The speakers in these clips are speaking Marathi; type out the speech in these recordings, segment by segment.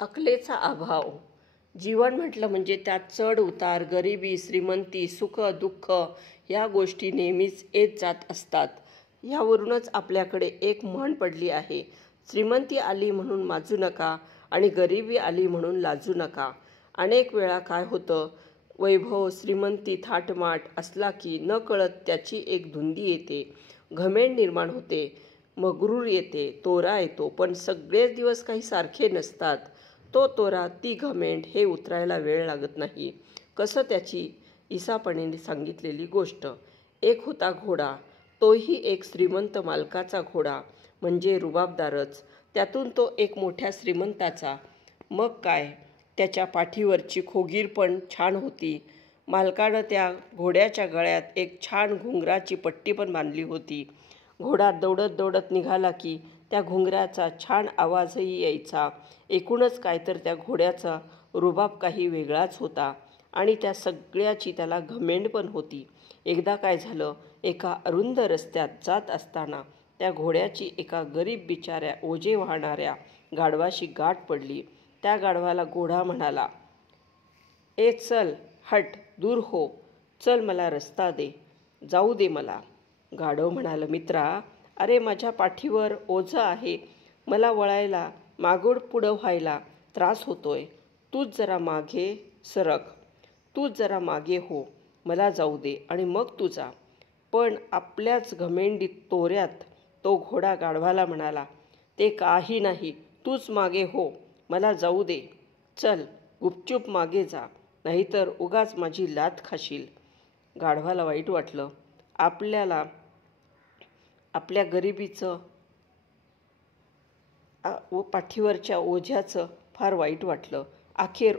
अकलेचा अभाव. जीवन म्हटलं म्हणजे त्यात चढ उतार, गरिबी, श्रीमंती, सुख दुःख या गोष्टी नेहमीच येत जात असतात. यावरूनच आपल्याकडे एक म्हण पडली आहे, श्रीमंती आली म्हणून माजू नका आणि गरिबी आली म्हणून लाजू नका. अनेक वेळा काय होतं, वैभव, श्रीमंती, थाटमाट असला की नकळत त्याची एक धुंदी येते, घमेंड निर्माण होते, मगरूर येते, तोरा येतो. पण सगळेच दिवस काही सारखे नसतात. तो तोरा, ती घमेंड हे उतरायला वेळ लागत नाही. कसं त्याची इसापणेने सांगितलेली गोष्ट. एक होता घोडा, तोही एक श्रीमंत मालकाचा घोडा, म्हणजे रुबाबदारच. त्यातून तो एक मोठ्या श्रीमंताचा. मग काय, त्याच्या पाठीवरची खोगीर पण छान होती. मालकानं त्या घोड्याच्या गळ्यात एक छान घुंगराची पट्टी पण बांधली होती. घोडा दौडत दौडत निघाला की त्या घुंगराचा छान आवाजही यायचा. एकूणच काय तर त्या घोड्याचा रुबाब काही वेगळाच होता आणि त्या सगळ्याची त्याला घमेंड पण होती. एकदा काय झालं, एका अरुंद रस्त्यात जात असताना त्या घोड्याची एका गरीब बिचाऱ्या ओझे वाहणाऱ्या गाढवाशी गाठ पडली. त्या गाढवाला घोडा म्हणाला, ए चल, हट, दूर हो, चल, मला रस्ता दे, जाऊ दे मला. गाढव म्हणालं, मित्रा, अरे माझ्या पाठीवर ओझं आहे, मला वळायला, मागोड पुढं व्हायला त्रास होतोय. तूच जरा मागे सरक, तूच जरा मागे हो, मला जाऊ दे आणि मग तू जा. पण आपल्याच घमेंडीत तोऱ्यात तो घोडा गाढवाला म्हणाला, ते काही नाही, तूच मागे हो, मला जाऊ दे. चल, गुपचूप मागे जा, नाहीतर उगाच माझी लाथ खाशील. गाढवाला वाईट वाटलं. आपल्याला आपल्या गरिबीचं व पाठीवरच्या ओझ्याचं फार वाईट वाटलं. अखेर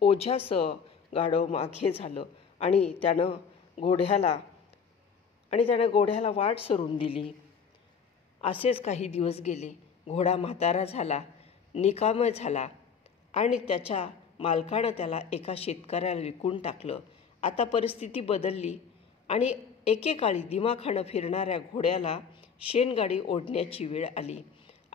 ओझ्यासह गाढव मागे झालं आणि त्यानं घोड्याला वाट सोडून दिली. असेच काही दिवस गेले. घोडा म्हातारा झाला, निकामी झाला आणि त्याच्या मालकानं त्याला एका शेतकऱ्याला विकून टाकलं. आता परिस्थिती बदलली आणि एकेकाळी दिमाखानं फिरणाऱ्या घोड्याला शेणगाडी ओढण्याची वेळ आली.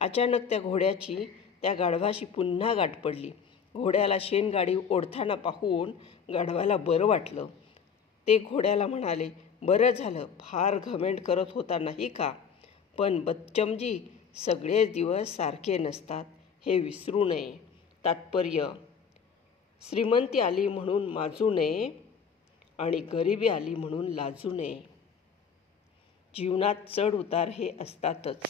अचानक त्या घोड्याची त्या गाढवाशी पुन्हा गाठ पडली. घोड्याला शेणगाडी ओढताना पाहून गाढवाला बरं वाटलं. ते घोड्याला म्हणाले, बरं झालं, फार घमेंड करत होता नाही का? पण बच्चमजी, सगळेच दिवस सारखे नसतात, हे विसरू नये. तात्पर्य, श्रीमंती आली म्हणून माजू नये आणि गरिबी आली म्हणून लाजू नये. जीवनात चढ उतार हे असतातच.